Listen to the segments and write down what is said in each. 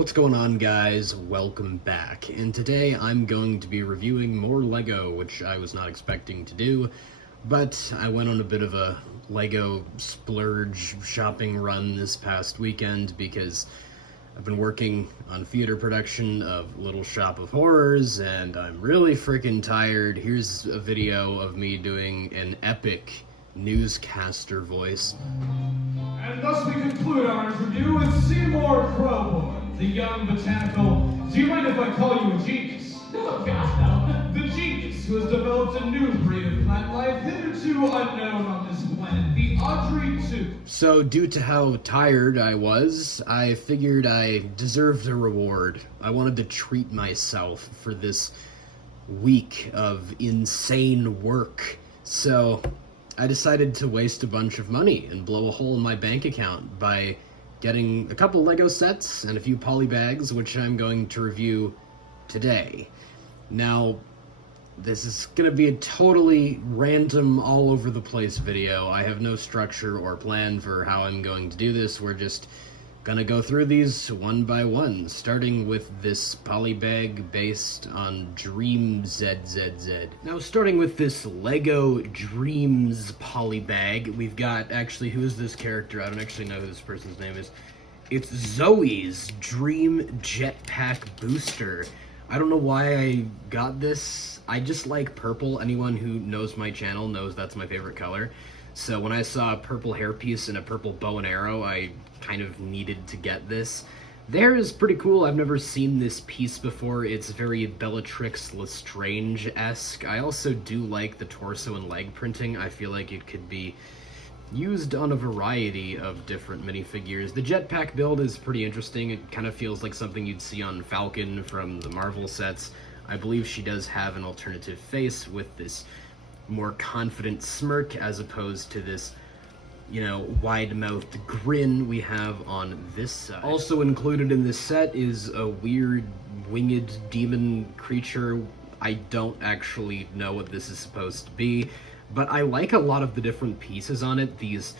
What's going on, guys? Welcome back. And today I'm going to be reviewing more LEGO, which I was not expecting to do, but I went on a bit of a LEGO splurge shopping run this past weekend because I've been working on theater production of Little Shop of Horrors, and I'm really freaking tired. Here's a video of me doing an epic newscaster voice. And thus we conclude our interview with Seymour Crowboy, the young botanical... Do you mind if I call you a genius? No, gosh, no. The genius who has developed a new breed of plant life hitherto unknown on this planet, the Audrey 2. So, due to how tired I was, I figured I deserved a reward. I wanted to treat myself for this week of insane work. So, I decided to waste a bunch of money and blow a hole in my bank account by getting a couple LEGO sets and a few polybags, which I'm going to review today. Now, this is gonna be a totally random, all over the place video. I have no structure or plan for how I'm going to do this. We're just gonna go through these one by one, starting with this polybag based on Dream ZZZ. Now, starting with this LEGO Dreams polybag, we've got, actually, who is this character? I don't actually know who this person's name is. It's Zoe's Dream Jetpack Booster. I don't know why I got this. I just like purple. Anyone who knows my channel knows that's my favorite color. So when I saw a purple hairpiece and a purple bow and arrow, I kind of needed to get this. The hair is pretty cool. I've never seen this piece before. It's very Bellatrix Lestrange-esque. I also do like the torso and leg printing. I feel like it could be used on a variety of different minifigures. The jetpack build is pretty interesting. It kind of feels like something you'd see on Falcon from the Marvel sets. I believe she does have an alternative face with this more confident smirk as opposed to this, you know, wide-mouthed grin we have on this side. Also included in this set is a weird winged demon creature. I don't actually know what this is supposed to be, but I like a lot of the different pieces on it. These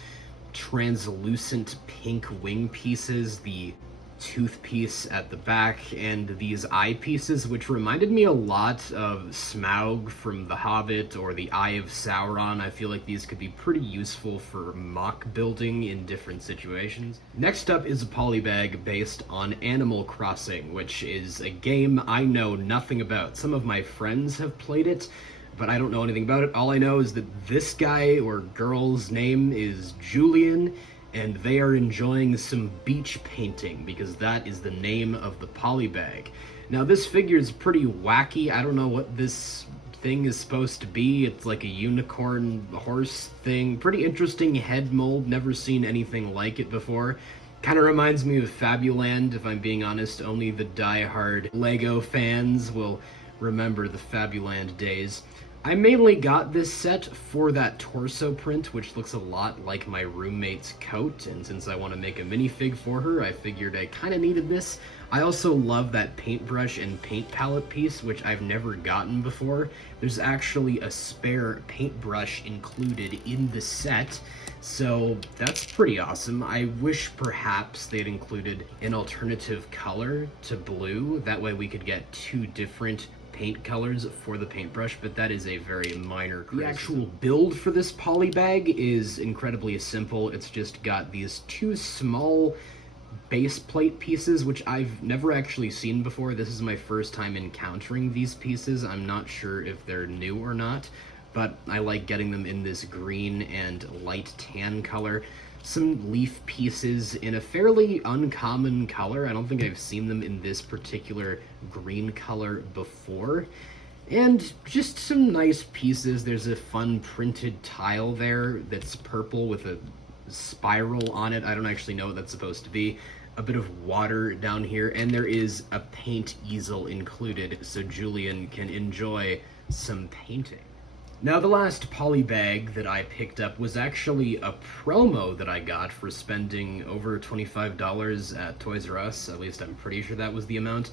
translucent pink wing pieces, the tooth piece at the back, and these eye pieces, which reminded me a lot of Smaug from The Hobbit or the Eye of Sauron. I feel like these could be pretty useful for mock building in different situations. Next up is a polybag based on Animal Crossing, which is a game I know nothing about. Some of my friends have played it, but I don't know anything about it. All I know is that this guy or girl's name is Julian, and they are enjoying some beach painting because that is the name of the polybag. Now, this figure is pretty wacky. I don't know what this thing is supposed to be. It's like a unicorn horse thing. Pretty interesting head mold. Never seen anything like it before. Kind of reminds me of Fabuland, if I'm being honest. Only the die-hard LEGO fans will remember the Fabuland days. I mainly got this set for that torso print, which looks a lot like my roommate's coat, and since I want to make a minifig for her, I figured I kind of needed this. I also love that paintbrush and paint palette piece, which I've never gotten before. There's actually a spare paintbrush included in the set, so that's pretty awesome. I wish perhaps they'd included an alternative color to blue. That way we could get two different paint colors for the paintbrush, but that is a very minor criticism. The actual build for this polybag is incredibly simple. It's just got these two small base plate pieces, which I've never actually seen before. This is my first time encountering these pieces. I'm not sure if they're new or not, but I like getting them in this green and light tan color. Some leaf pieces in a fairly uncommon color. I don't think I've seen them in this particular green color before. And just some nice pieces. There's a fun printed tile there that's purple with a spiral on it. I don't actually know what that's supposed to be. A bit of water down here, and there is a paint easel included so Julian can enjoy some painting. Now, the last polybag that I picked up was actually a promo that I got for spending over $25 at Toys R Us. At least I'm pretty sure that was the amount.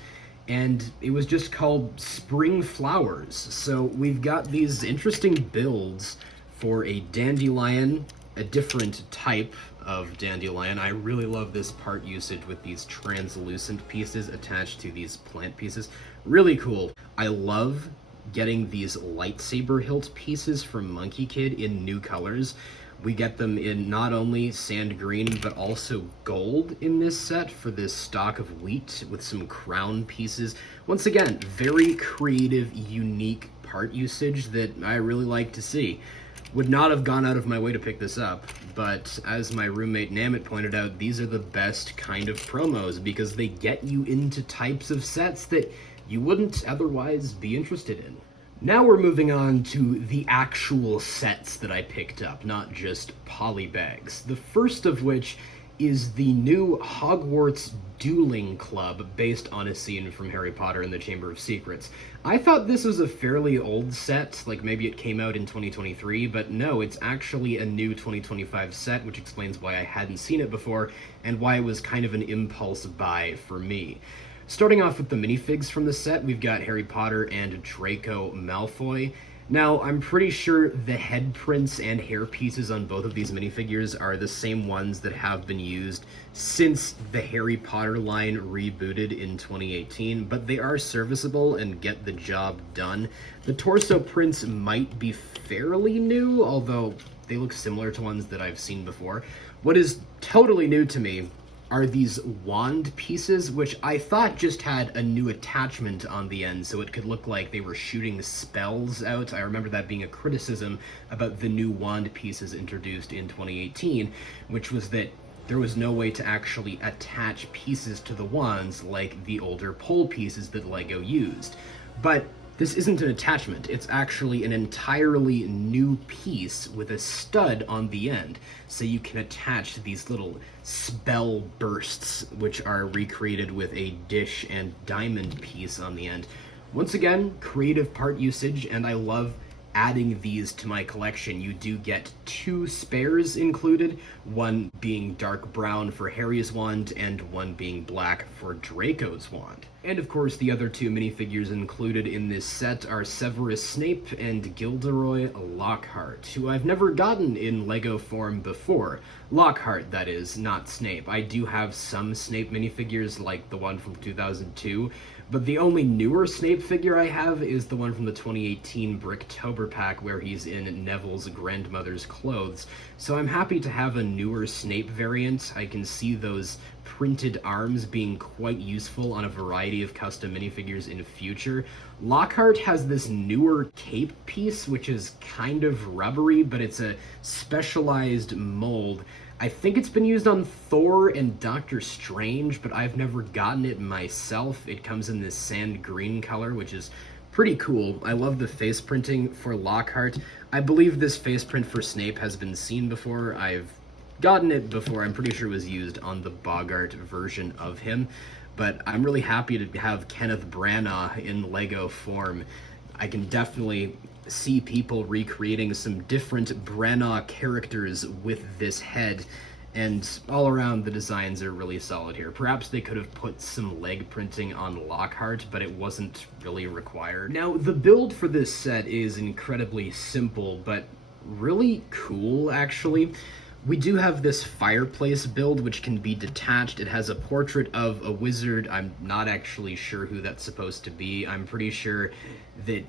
And it was just called Spring Flowers. So we've got these interesting builds for a dandelion, a different type of dandelion. I really love this part usage with these translucent pieces attached to these plant pieces. Really cool. I love getting these lightsaber hilt pieces from Monkey Kid in new colors. We get them in not only sand green, but also gold in this set for this stalk of wheat with some crown pieces. Once again, very creative, unique part usage that I really like to see. Would not have gone out of my way to pick this up, but as my roommate Namit pointed out, these are the best kind of promos because they get you into types of sets that you wouldn't otherwise be interested in. Now we're moving on to the actual sets that I picked up, not just polybags. The first of which is the new Hogwarts Dueling Club, based on a scene from Harry Potter and the Chamber of Secrets. I thought this was a fairly old set, like maybe it came out in 2023, but no, it's actually a new 2025 set, which explains why I hadn't seen it before, and why it was kind of an impulse buy for me. Starting off with the minifigs from the set, we've got Harry Potter and Draco Malfoy. Now, I'm pretty sure the head prints and hair pieces on both of these minifigures are the same ones that have been used since the Harry Potter line rebooted in 2018, but they are serviceable and get the job done. The torso prints might be fairly new, although they look similar to ones that I've seen before. What is totally new to me are these wand pieces, which I thought just had a new attachment on the end so it could look like they were shooting spells out. I remember that being a criticism about the new wand pieces introduced in 2018, which was that there was no way to actually attach pieces to the wands like the older pole pieces that LEGO used. But this isn't an attachment, it's actually an entirely new piece with a stud on the end, so you can attach these little spell bursts, which are recreated with a dish and diamond piece on the end. Once again, creative part usage, and I love adding these to my collection. You do get 2 spares included, one being dark brown for Harry's wand, and one being black for Draco's wand. And of course, the other 2 minifigures included in this set are Severus Snape and Gilderoy Lockhart, who I've never gotten in LEGO form before. Lockhart, that is, not Snape. I do have some Snape minifigures, like the one from 2002, but the only newer Snape figure I have is the one from the 2018 Bricktober pack where he's in Neville's grandmother's clothes. So I'm happy to have a newer Snape variant. I can see those printed arms being quite useful on a variety of custom minifigures in future. Lockhart has this newer cape piece, which is kind of rubbery, but it's a specialized mold. I think it's been used on Thor and Doctor Strange, but I've never gotten it myself. It comes in this sand green color, which is pretty cool. I love the face printing for Lockhart. I believe this face print for Snape has been seen before. I've gotten it before. I'm pretty sure it was used on the Bogart version of him, but I'm really happy to have Kenneth Branagh in LEGO form. I can definitely see people recreating some different Branagh characters with this head, and all around the designs are really solid here. Perhaps they could have put some leg printing on Lockhart, but it wasn't really required. Now, the build for this set is incredibly simple, but really cool, actually. We do have this fireplace build, which can be detached. It has a portrait of a wizard. I'm not actually sure who that's supposed to be. I'm pretty sure that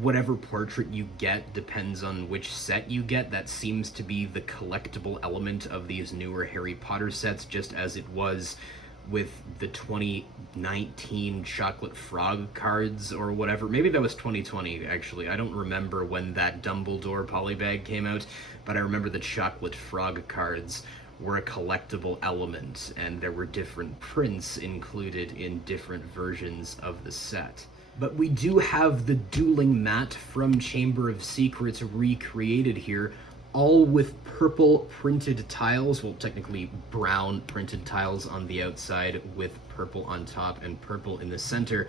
whatever portrait you get depends on which set you get. That seems to be the collectible element of these newer Harry Potter sets, just as it was with the 2019 Chocolate Frog cards or whatever. Maybe that was 2020, actually. I don't remember when that Dumbledore polybag came out, but I remember the Chocolate Frog cards were a collectible element, and there were different prints included in different versions of the set. But we do have the dueling mat from Chamber of Secrets recreated here, all with purple printed tiles, well, technically brown printed tiles on the outside with purple on top and purple in the center.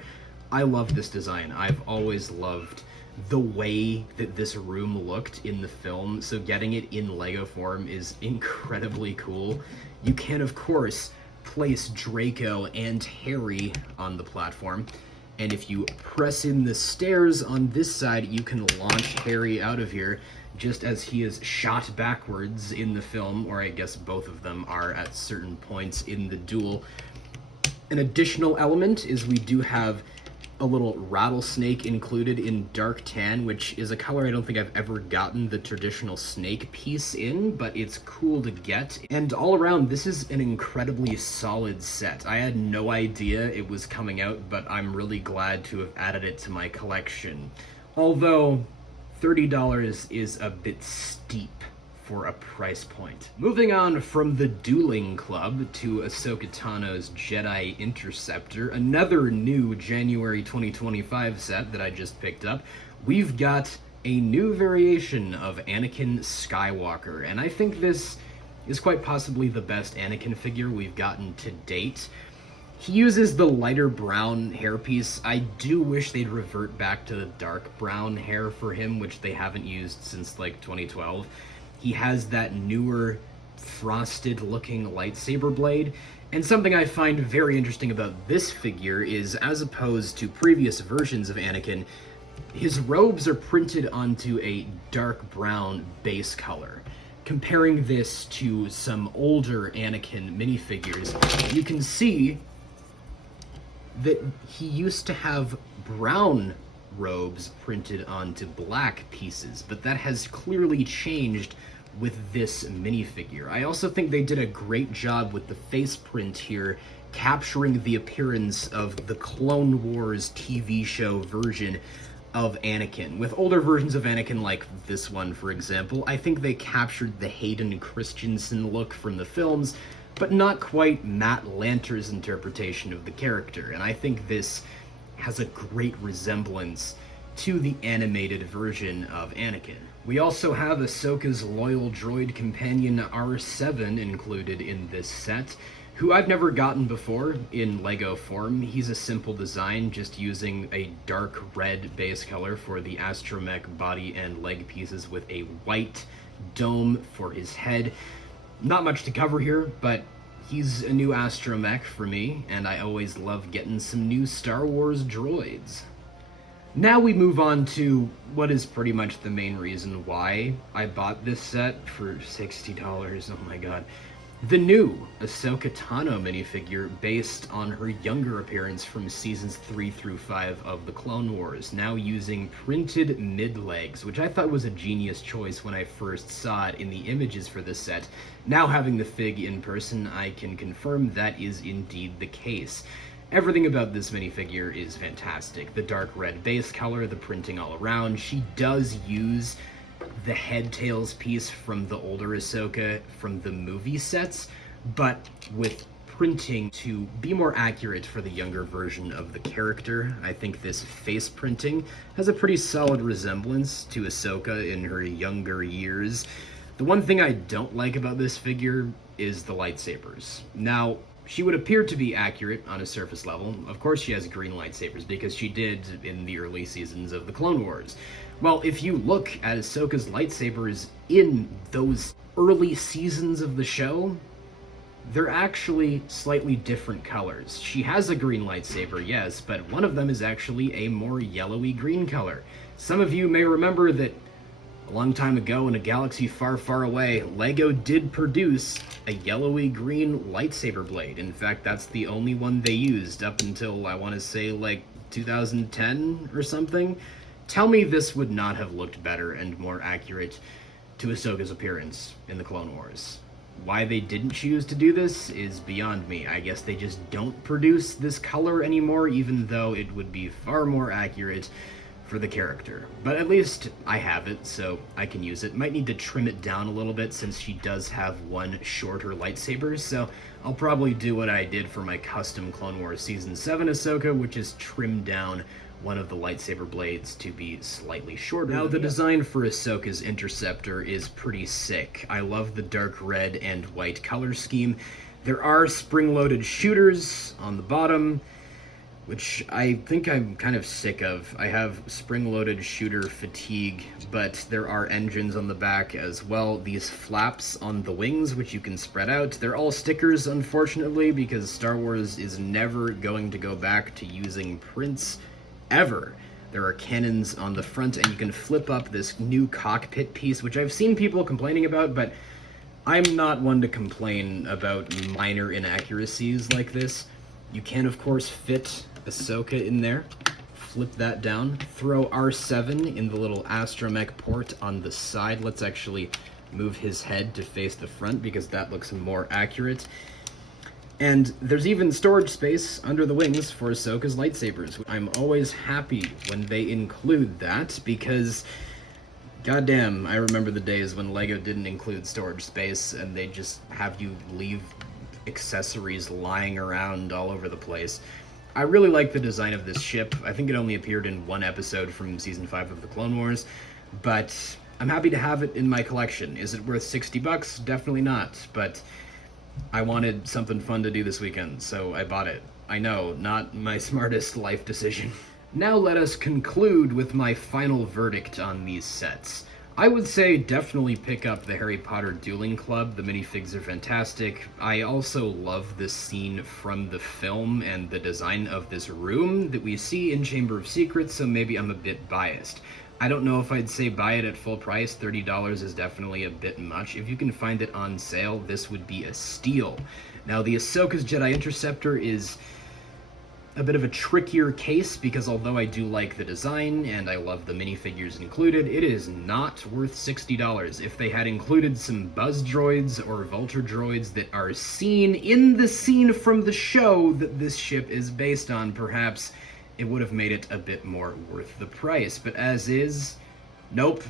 I love this design. I've always loved the way that this room looked in the film, so getting it in LEGO form is incredibly cool. You can, of course, place Draco and Harry on the platform, and if you press in the stairs on this side, you can launch Harry out of here. just as he is shot backwards in the film, or I guess both of them are at certain points in the duel. An additional element is we do have a little rattlesnake included in dark tan, which is a color I don't think I've ever gotten the traditional snake piece in, but it's cool to get. And all around, this is an incredibly solid set. I had no idea it was coming out, but I'm really glad to have added it to my collection. Although, $30 is a bit steep for a price point. Moving on from the Dueling Club to Ahsoka Tano's Jedi Interceptor, another new January 2025 set that I just picked up, we've got a new variation of Anakin Skywalker, and I think this is quite possibly the best Anakin figure we've gotten to date. He uses the lighter brown hairpiece. I do wish they'd revert back to the dark brown hair for him, which they haven't used since like 2012. He has that newer, frosted-looking lightsaber blade, and something I find very interesting about this figure is, as opposed to previous versions of Anakin, his robes are printed onto a dark brown base color. Comparing this to some older Anakin minifigures, you can see that he used to have brown robes printed onto black pieces, but that has clearly changed with this minifigure. I also think they did a great job with the face print here, capturing the appearance of the Clone Wars TV show version of Anakin. With older versions of Anakin, like this one, for example, I think they captured the Hayden Christensen look from the films, but not quite Matt Lanter's interpretation of the character, and I think this has a great resemblance to the animated version of Anakin. We also have Ahsoka's loyal droid companion R7 included in this set, who I've never gotten before in LEGO form. He's a simple design, just using a dark red base color for the astromech body and leg pieces with a white dome for his head. Not much to cover here, but he's a new astromech for me, and I always love getting some new Star Wars droids. Now we move on to what is pretty much the main reason why I bought this set for $60, oh my god. The new Ahsoka Tano minifigure based on her younger appearance from seasons 3 through 5 of the Clone Wars, now using printed mid-legs, which I thought was a genius choice when I first saw it in the images for this set. Now having the fig in person, I can confirm that is indeed the case. Everything about this minifigure is fantastic. The dark red base color, the printing all around. She does use the head tails piece from the older Ahsoka from the movie sets, but with printing to be more accurate for the younger version of the character. I think this face printing has a pretty solid resemblance to Ahsoka in her younger years. The one thing I don't like about this figure is the lightsabers. Now, she would appear to be accurate on a surface level. Of course she has green lightsabers, because she did in the early seasons of the Clone Wars. Well, if you look at Ahsoka's lightsabers in those early seasons of the show, they're actually slightly different colors. She has a green lightsaber, yes, but one of them is actually a more yellowy green color. Some of you may remember that a long time ago in a galaxy far, far away, LEGO did produce a yellowy green lightsaber blade. In fact, that's the only one they used up until, I want to say, like 2010 or something. Tell me this would not have looked better and more accurate to Ahsoka's appearance in the Clone Wars. Why they didn't choose to do this is beyond me. I guess they just don't produce this color anymore, even though it would be far more accurate for the character. But at least I have it, so I can use it. Might need to trim it down a little bit since she does have one shorter lightsaber, so I'll probably do what I did for my custom Clone Wars Season 7 Ahsoka, which is trim down one of the lightsaber blades to be slightly shorter. Now, the design for Ahsoka's Interceptor is pretty sick. I love the dark red and white color scheme. There are spring-loaded shooters on the bottom, which I think I'm kind of sick of. I have spring-loaded shooter fatigue, but there are engines on the back as well. These flaps on the wings, which you can spread out, they're all stickers, unfortunately, because Star Wars is never going to go back to using prints ever. There are cannons on the front, and you can flip up this new cockpit piece, which I've seen people complaining about, but I'm not one to complain about minor inaccuracies like this. You can, of course, fit Ahsoka in there. Flip that down. Throw R7 in the little astromech port on the side. Let's actually move his head to face the front because that looks more accurate. And there's even storage space under the wings for Ahsoka's lightsabers. I'm always happy when they include that because, goddamn, I remember the days when LEGO didn't include storage space and they just have you leave accessories lying around all over the place. I really like the design of this ship. I think it only appeared in one episode from Season 5 of the Clone Wars, but I'm happy to have it in my collection. Is it worth $60? Definitely not, but I wanted something fun to do this weekend, so I bought it. I know, not my smartest life decision. Now let us conclude with my final verdict on these sets. I would say definitely pick up the Harry Potter Dueling Club. The minifigs are fantastic. I also love this scene from the film and the design of this room that we see in Chamber of Secrets, so maybe I'm a bit biased. I don't know if I'd say buy it at full price. $30 is definitely a bit much. If you can find it on sale, this would be a steal. Now, the Ahsoka's Jedi Interceptor is a bit of a trickier case because although I do like the design and I love the minifigures included, it is not worth $60. If they had included some buzz droids or vulture droids that are seen in the scene from the show that this ship is based on, perhaps it would have made it a bit more worth the price. But as is, nope,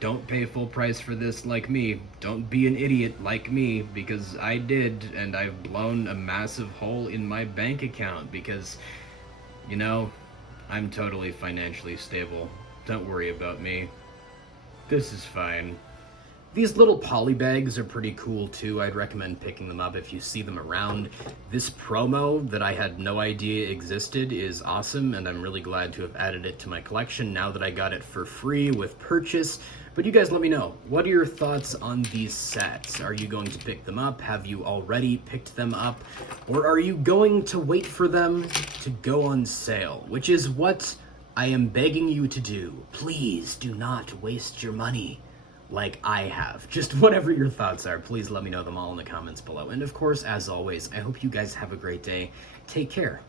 don't pay full price for this like me. Don't be an idiot like me, because I did, and I've blown a massive hole in my bank account because, you know, I'm totally financially stable. Don't worry about me. This is fine. These little polybags are pretty cool too. I'd recommend picking them up if you see them around. This promo that I had no idea existed is awesome, and I'm really glad to have added it to my collection now that I got it for free with purchase. But you guys let me know, what are your thoughts on these sets? Are you going to pick them up? Have you already picked them up? Or are you going to wait for them to go on sale? Which is what I am begging you to do. Please do not waste your money like I have. Just whatever your thoughts are, please let me know them all in the comments below. And of course, as always, I hope you guys have a great day. Take care.